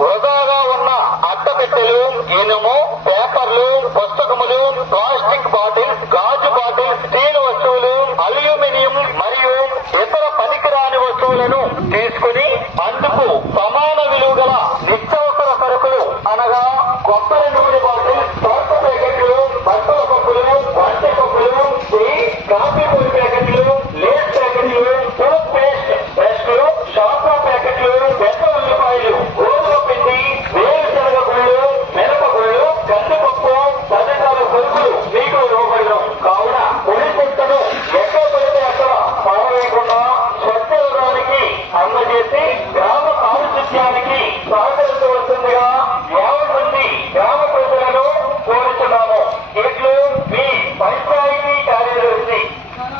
వృధాగా ఉన్న అట్టపెట్టెలు, ఇనుము, పేపర్లు, పుస్తకములు, ప్లాస్టిక్ బాటిల్స్, గాజు బాటిల్స్, స్టీల్ వస్తువులు, అల్యూమినియం మరియు ఇతర పనికిరాని వస్తువులను తీసుకుని అందుకు సమాన విలువ గల నిత్యావసర సరుకులు అనగా కొబ్బరి నూనె బాటిల్స్, సోపు ప్యాకెట్లు, బట్టల కప్పులు, వంటి కప్పులు, టీ, కాఫీ పొడి ప్యాకెట్లు, లేస్ ప్యాకెట్లు, టూత్ పేస్ట్, బ్రష్లు, షాంపూ ప్యాకెట్లు, పెద్ద ఉల్లిపాయలు, గోధుమ పిండి, వేరుశనగ గుళ్ళు, మినపగుళ్ళు, కందిపప్పు తదితర సరుకులు మీకు ఇవ్వబడడం కావున పొడి చెత్తను ఎక్కడ పడితే అక్కడ పారవేయకుండా స్వచ్ఛదానికి అందజేసి గ్రామ పారిశుద్ధ్యానికి సహకరించవలసిందిగా 50 మంది గ్రామ ప్రజలను కోరుతున్నాము. ఇట్లు మీ పంచాయతీ కార్యదర్శి.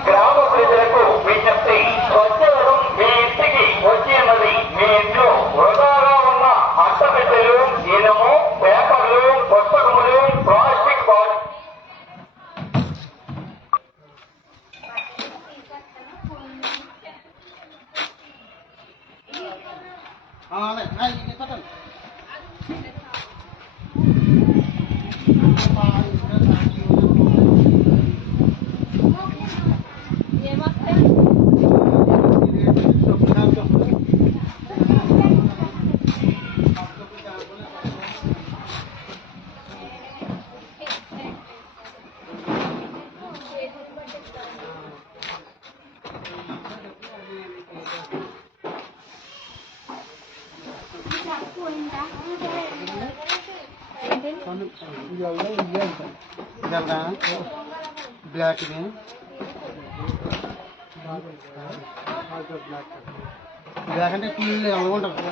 గ్రామ ప్రజలకు విజ్ఞప్తి, స్వచ్ఛదనం మీ ఇంటికి వచ్చినది. మీ ఇంట్లో వృధాగా ఉన్న అట్టపెట్టెలు, ఇనుము, పేపర్లు, పుస్తకములు, ప్లాస్టిక్ బాటిల్ బ్లాక్ బ్లాక్ అంటే ఫుల్ ఉంటుంది.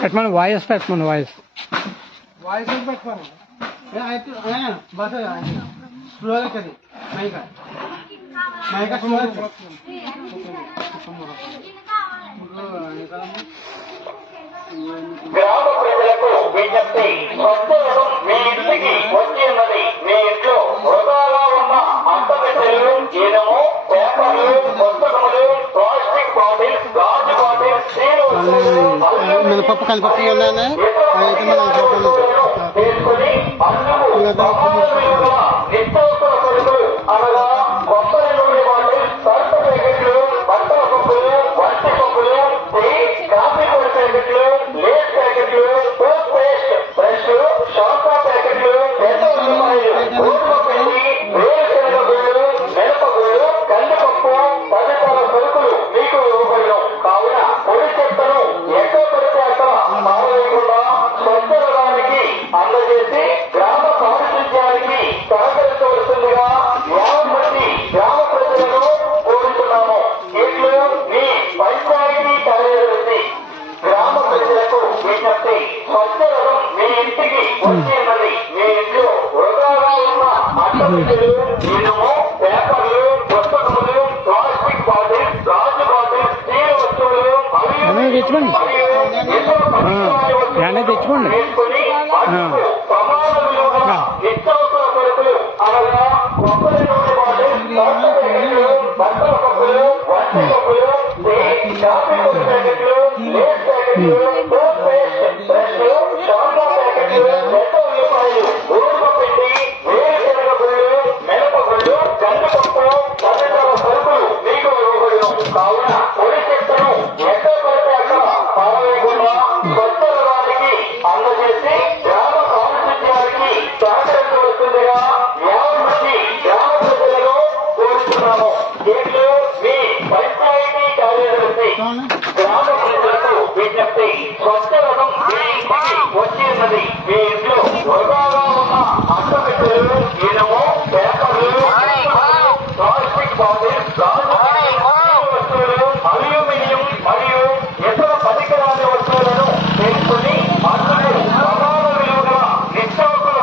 పెట్టమని వాయిస్ పెట్టమని వాయిస్ పెట్టుకోను బస్ స్లోగా కది మైకా స్లోగా గ్రామ ప్రజలకు విజ్ఞప్తి, స్వచ్ఛదనం మీ ఇంటికి వచ్చినది. మీ ఇంట్లో వృధాగా ఉన్న అట్టపెట్టెలు, ఇనుము, పేపర్లు, పుస్తకములు, ప్లాస్టిక్ బాటిల్స్, గాజు బాటిల్స్, స్టీల్ వస్తువులు, మినపప్పు కందిపప్పు ఉన్నాయని తీసుకుని అందుకు సమాన విలువ గల నిత్యావసర సరుకులు అనగా కొబ్బరి నూనె బాటిల్స్, సరుకు ప్యాకెట్లు, బట్టల కప్పులు, వంటి కప్పులు, టీ, కాఫీ పొడి ప్యాకెట్లు, లేస్ ప్యాకెట్లు, టూత్ పేస్ట్, బ్రష్, షాంపూ ప్యాకెట్లు, పెద్ద ఉల్లిపాయలు, గోధుమ పిండి, వేరుశనగ గుళ్ళు, మినపగుళ్ళు, కందిపప్పు తదితర సరుకులు మీకు ఇవ్వబడడం కావున పొడి చెత్తను ఎక్కడ పడితే అక్కడ పారవేయకుండా స్వచ్ఛదానికి అందజేసి గ్రామ పారిశుద్ధ్యానికి సహకరించవలసిందిగా 50 మంది గ్రామ ప్రజలను కోరుతున్నాము. ఇట్లు మీ పంచాయతీ కార్యదర్శి. గ్రామ ప్రజలకు విజ్ఞప్తి, స్వచ్ఛదనం మీ ఇంటికి వచ్చినది. మీ ఇంట్లో వృధాగా ఉన్న అట్టపెట్టెలు, ఇనుము, పేపర్లు, పుస్తకములు, ప్లాస్టిక్ బాటిల్స్, గాజు బాటిల్స్, స్టీల్ వస్తువులు, తెచ్చుకోండి తెచ్చుకోండి తీసుకుని అందుకు సమాన విలువ గల నిత్యావసర సరుకులు అనగా కొబ్బరి నూనె బాటిల్స్, సోపు ప్యాకెట్లు, బట్టల కప్పులు, వంటి కప్పులు, టీ, కాఫీ పొడి ప్యాకెట్లు, లేస్ ప్యాకెట్లు, టూత్ పేస్ట్, బ్రష్లు, షాంపూ ప్యాకెట్లు, పెద్ద ఉల్లిపాయలు, గోధుమ పిండి, వేరుశనగ గుళ్ళు, మినపగుళ్ళు, కందిపప్పు తదితర సరుకులు మీకు ఇవ్వబడడం కావున పొడి చెత్తను ఎక్కడ పడితే అక్కడ పారవేయకుండా స్వచ్ఛదానికి అందజేసి గ్రామ పారిశుద్ధ్యానికి సహకరించవలసిందిగా 50 మంది గ్రామ ప్రజలను కోరుతున్నాము. ఇట్లు మీ పంచాయతీ కార్యదర్శి. గ్రామ ప్రజలకు విజ్ఞప్తి, స్వచ్ఛదనం మీ ఇంటికి వచ్చినది. మీ ఇంట్లో వృధాగా ఉన్న అట్టపెట్టెలు, ఇనుము, పేపర్లు, ప్లాస్టిక్ బాటిల్స్, గాజు వస్తువులు, అల్యూమినియం మరియు ఇతర పనికిరాని వస్తువులను తీసుకుని అందుకు సమాన విలువ గల నిత్యావసర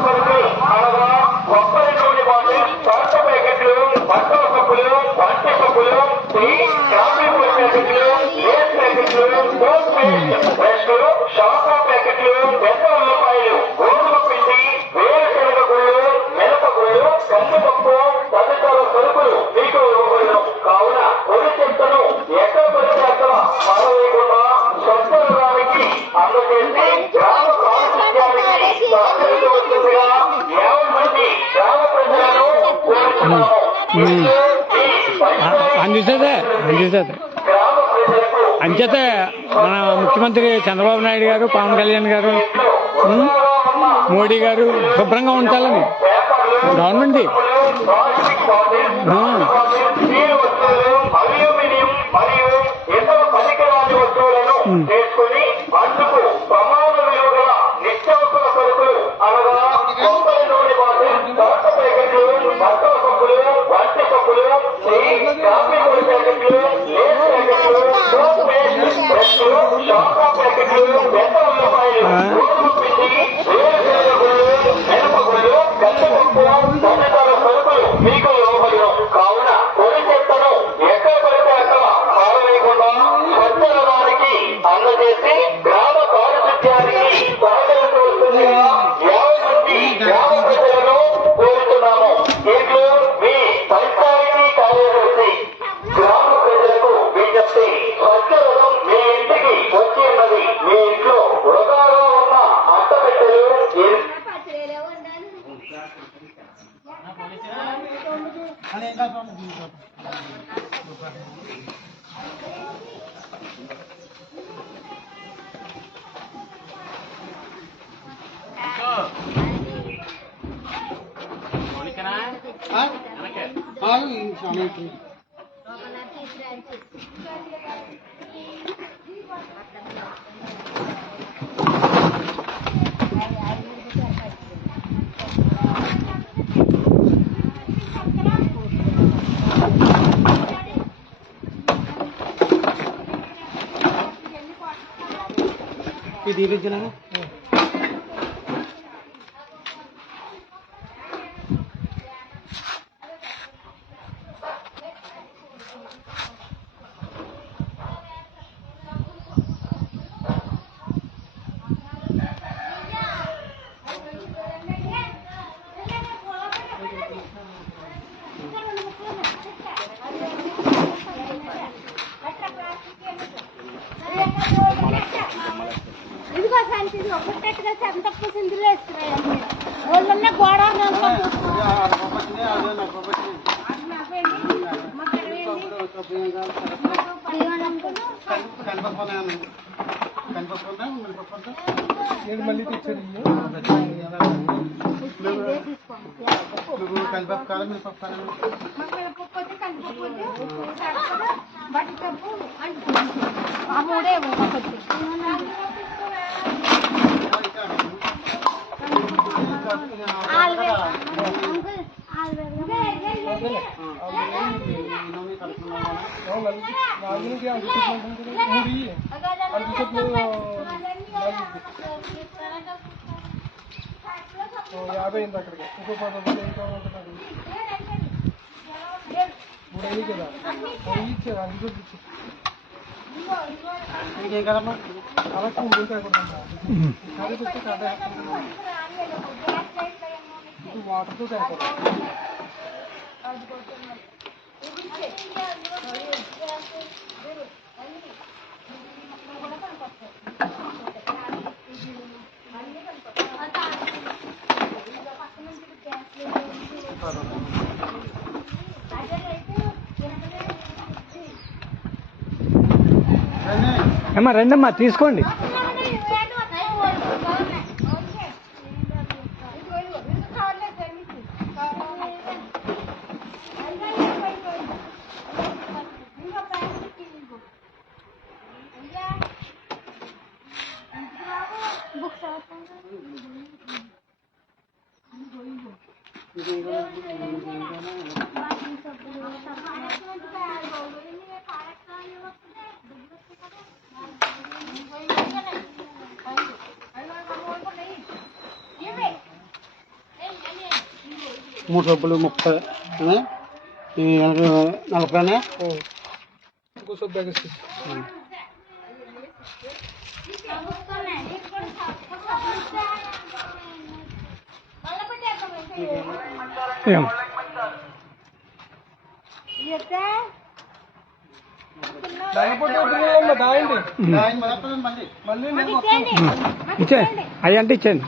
షాంపూ ప్యాకెట్లు 70 రూపాయలు. గోధుమ పిండి, వేరుశనగ గుళ్ళు, మినప గుళ్ళు, కందిపప్పు తదితర సరుకులు మీకు ఇవ్వబడును. కావున పొడి చెత్తను ఎక్కడ పడితే అక్కడ పారవేయకుండా స్వచ్ఛందానికి అందజేసి గ్రామ పారిశుద్ధ్యానికి సహకరించవలసిందిగా 50 మంది గ్రామ ప్రజలను కోరుతున్నాము. అందిసేదే గ్రామ ప్రజలకు అంచేతే మన ముఖ్యమంత్రి చంద్రబాబు నాయుడు గారు, పవన్ కళ్యాణ్ గారు, మోడీ గారు శుభ్రంగా ఉంచాలని గవర్నమెంట్ అల్యూమినియం మరియు ఇతర పనికిరాని వస్తువులను చేసుకుని అందుకు ప్రమాణ విలువ గల నిత్యావసర సరుకులు అనగా కొబ్బరి నూనె బాటిల్, సొంత ప్యాకెట్లు, బట్టల కప్పులు, వంటి కప్పులు, కాఫీ పొడి ప్యాకెట్లు, లేస్ ప్యాకెట్లు, సోప్ పేస్ట్, బ్రష్లు, షాంపూ ప్యాకెట్లు 70 రూపాయలు. గోధుమ పిండి, వేరుశనగ గుళ్ళు, మినప గుళ్ళు, కందిపప్పు తదితర సరుకులు మీకు ఇవ్వబడును. కావున పొడి చెత్తను ఎక్కడ పడితే అక్కడ పారవేయకుండా స్వచ్ఛందానికి అందజేసి గ్రామ పారిశుద్ధ్యానికి సహకరించవలసిందిగా 50 మంది గ్రామ ప్రజలను కోరుతున్నాము. ఇట్లు మీ పంచాయతీ కార్యదర్శి. గ్రామ ప్రజలకు విజ్ఞప్తి. స్వచ్ఛందం మీ ఇంటికి వచ్చి ఉన్నది. మీ ఇంట్లో వృధాగా ఉన్న అట్టపెట్టెలు ఇది దీపించినాను. ఇదిగో సంచి ఒకటెట్టుగా చెంత పూసిందులు వేస్తున్నాయి వాళ్ళ గోడ మళ్ళీ తెచ్చారు. కందిపప్పు కాలం మినపప్పు కాలం బట్టి చెప్పు ఆ మూడే యాభై అయింది అక్కడికి. ఇంకో 10 రూపాయలు ఇంకా ఉంటున్నది. 3 అయింది కదా, ఇచ్చారు. అందుకు ఇంకేం కదమ్మా అలా ఉంటాయి వాటర్తో తేపడు. అమ్మా రండమ్మా తీసుకోండి. మూడు సబ్బులు 30 40 ఇంకో సబ్బు ఏం ఇచ్చే అవి అంటే ఇచ్చేయండి.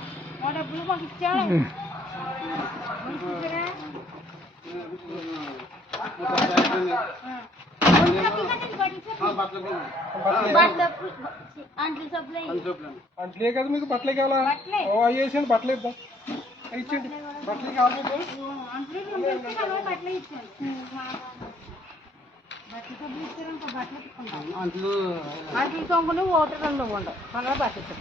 డబ్బులు మాకు ఇచ్చాడు అంట్లు సబ్బులు అంట్లే కదా మీకు బట్టలే కావాలా? బట్టలే. ఓ అవి వేసేయండి, బట్టలు ఇద్దాం. అవి ఇచ్చేయండి, బట్టలు కావాలి మీకు? అంట్లు బట్టలు ఇచ్చాను బట్టలు సబ్బులు ఇచ్చారు ఇంకో బట్టలు ఇచ్చుకుంటాం అంట్లు సొంగులు ఓటర్ రెండు ఉండవు మన బట్టలు